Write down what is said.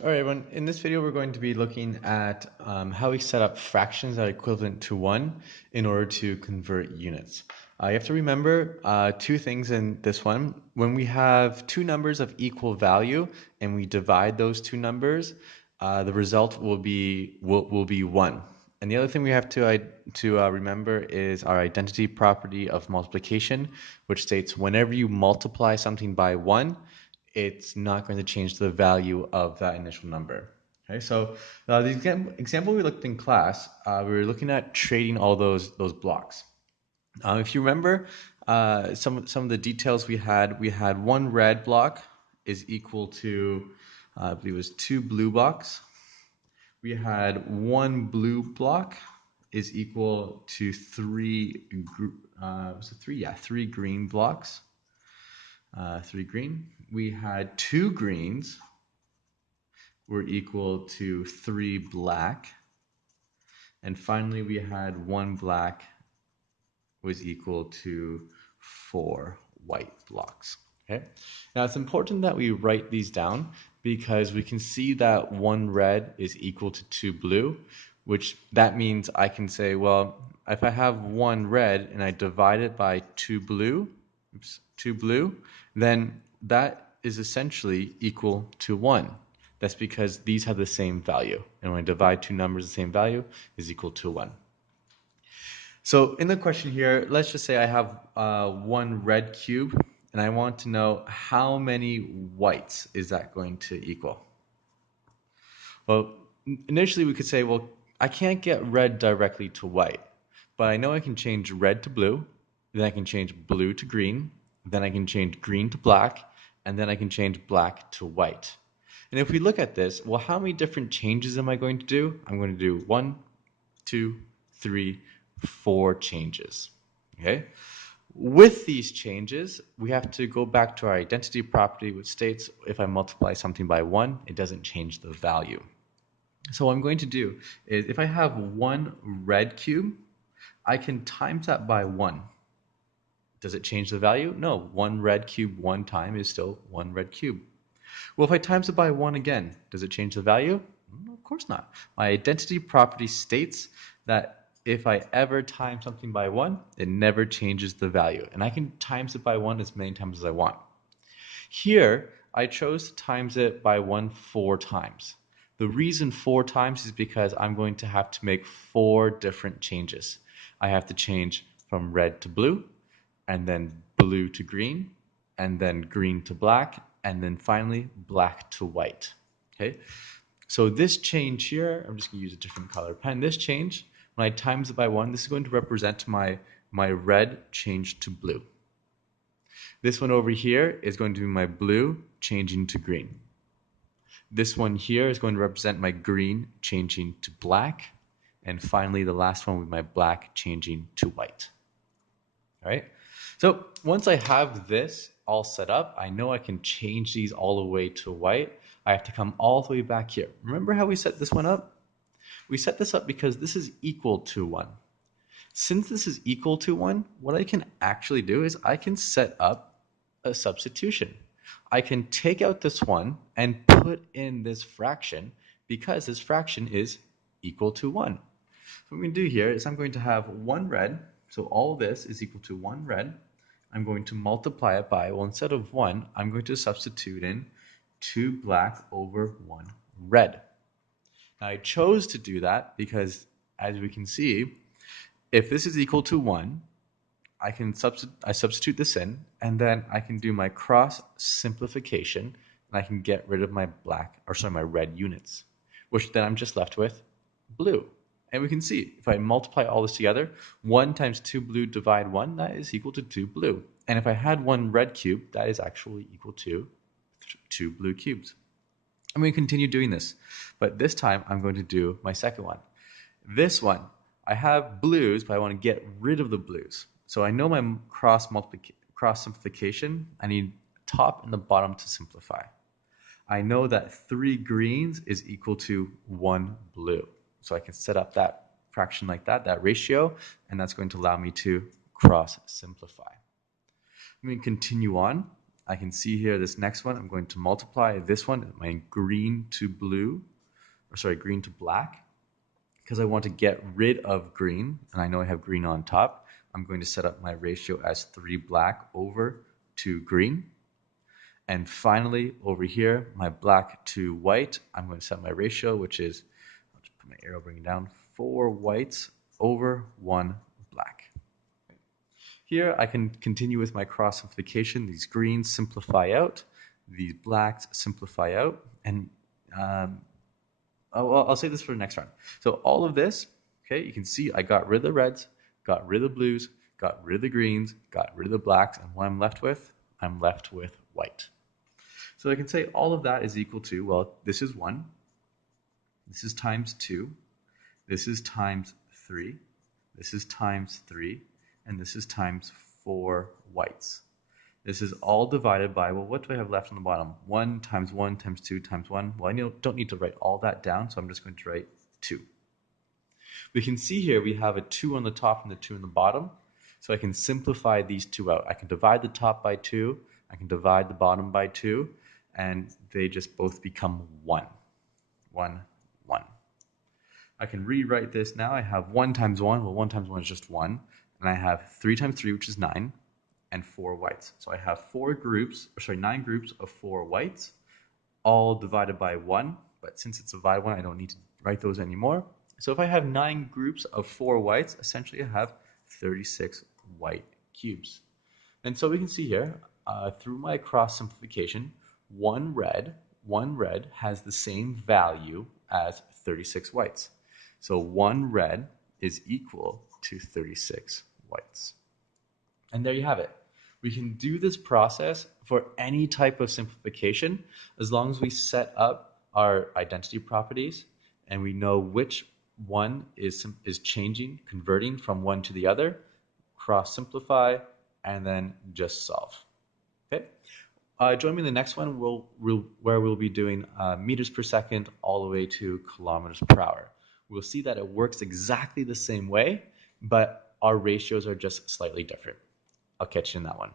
All right, everyone. In this video, we're going to be looking at how we set up fractions that are equivalent to 1 in order to convert units. You have to remember two things in this one. When we have two numbers of equal value and we divide those two numbers, the result will be 1. And the other thing we have to remember is our identity property of multiplication, which states whenever you multiply something by 1, it's not going to change the value of that initial number. Okay, so the example we looked in class, we were looking at trading all those blocks. If you remember, some of the details we had one red block is equal to, I believe it was two blue blocks. We had one blue block is equal to three green blocks. Three green. We had two greens were equal to three black. And finally, we had one black was equal to four white blocks. Okay. Now it's important that we write these down because we can see that one red is equal to two blue, which that means I can say, well, if I have one red and I divide it by two blue, then that is essentially equal to 1. That's because these have the same value. And when I divide two numbers the same value is equal to 1. So in the question here, let's just say I have one red cube and I want to know how many whites is that going to equal. Well, initially we could say, well, I can't get red directly to white, but I know I can change red to blue, then I can change blue to green, then I can change green to black, and then I can change black to white. And if we look at this, well, how many different changes am I going to do? I'm going to do 1, 2, 3, 4 changes. Okay? With these changes, we have to go back to our identity property, which states if I multiply something by 1, it doesn't change the value. So what I'm going to do is if I have one red cube, I can times that by 1. Does it change the value? No. One red cube one time is still one red cube. Well, if I times it by 1 again, does it change the value? No, of course not. My identity property states that if I ever time something by 1, it never changes the value. And I can times it by 1 as many times as I want. Here, I chose to times it by 1 4 times. The reason 4 times is because I'm going to have to make 4 different changes. I have to change from red to blue, and then blue to green, and then green to black, and then finally black to white. Okay, so this change here, I'm just going to use a different color pen. This change, when I times it by 1, this is going to represent my red changed to blue. This one over here is going to be my blue changing to green. This one here is going to represent my green changing to black. And finally, the last one with my black changing to white. All right. So once I have this all set up, I know I can change these all the way to white. I have to come all the way back here. Remember how we set this one up? We set this up because this is equal to 1. Since this is equal to 1, what I can actually do is I can set up a substitution. I can take out this 1 and put in this fraction because this fraction is equal to 1. So what I'm going to do here is I'm going to have 1 red. So all this is equal to 1 red. I'm going to multiply it by, well, instead of 1, I'm going to substitute in 2 black over 1 red. Now I chose to do that because, as we can see, if this is equal to 1, I substitute this in, and then I can do my cross simplification, and I can get rid of my my red units, which then I'm just left with blue. And we can see, if I multiply all this together, 1 times 2 blue divide 1, that is equal to 2 blue. And if I had 1 red cube, that is actually equal to 2 blue cubes. I'm going to continue doing this, but this time I'm going to do my second one. This one, I have blues, but I want to get rid of the blues. So I know my cross simplification, I need top and the bottom to simplify. I know that 3 greens is equal to 1 blue. So I can set up that fraction like that ratio, and that's going to allow me to cross simplify. I'm going to continue on. I can see here this next one, I'm going to multiply this one, my green to blue, or sorry, green to black, because I want to get rid of green, and I know I have green on top. I'm going to set up my ratio as 3 black over 2 green. And finally, over here, my black to white, I'm going to set my ratio, which is, I'll just put my arrow, bring it down, 4 whites over 1 black. Here, I can continue with my cross simplification. These greens simplify out, these blacks simplify out, and I'll say this for the next round. So all of this, okay, you can see I got rid of the reds, got rid of the blues, got rid of the greens, got rid of the blacks, and what I'm left with white. So I can say all of that is equal to, well, this is 1, this is times 2, this is times 3, this is times 3, and this is times 4 whites. This is all divided by, well, what do I have left on the bottom? 1 times 1 times 2 times 1. Well, I don't need to write all that down, so I'm just going to write 2. We can see here we have a 2 on the top and the 2 on the bottom. So I can simplify these two out. I can divide the top by 2, I can divide the bottom by 2, and they just both become 1. 1, 1. I can rewrite this now. I have 1 times 1. Well, 1 times 1 is just 1. And I have 3 times 3, which is 9, and 4 whites. So I have 9 groups of 4 whites, all divided by 1. But since it's divided by 1, I don't need to write those anymore. So if I have 9 groups of 4 whites, essentially I have 36 white cubes. And so we can see here, through my cross simplification, one red has the same value as 36 whites. So 1 red is equal to 36 whites. And there you have it. We can do this process for any type of simplification as long as we set up our identity properties and we know which one is changing, converting from one to the other, cross simplify, and then just solve. Okay. Join me in the next one where we'll be doing meters per second all the way to kilometers per hour. We'll see that it works exactly the same way, but our ratios are just slightly different. I'll catch you in that one.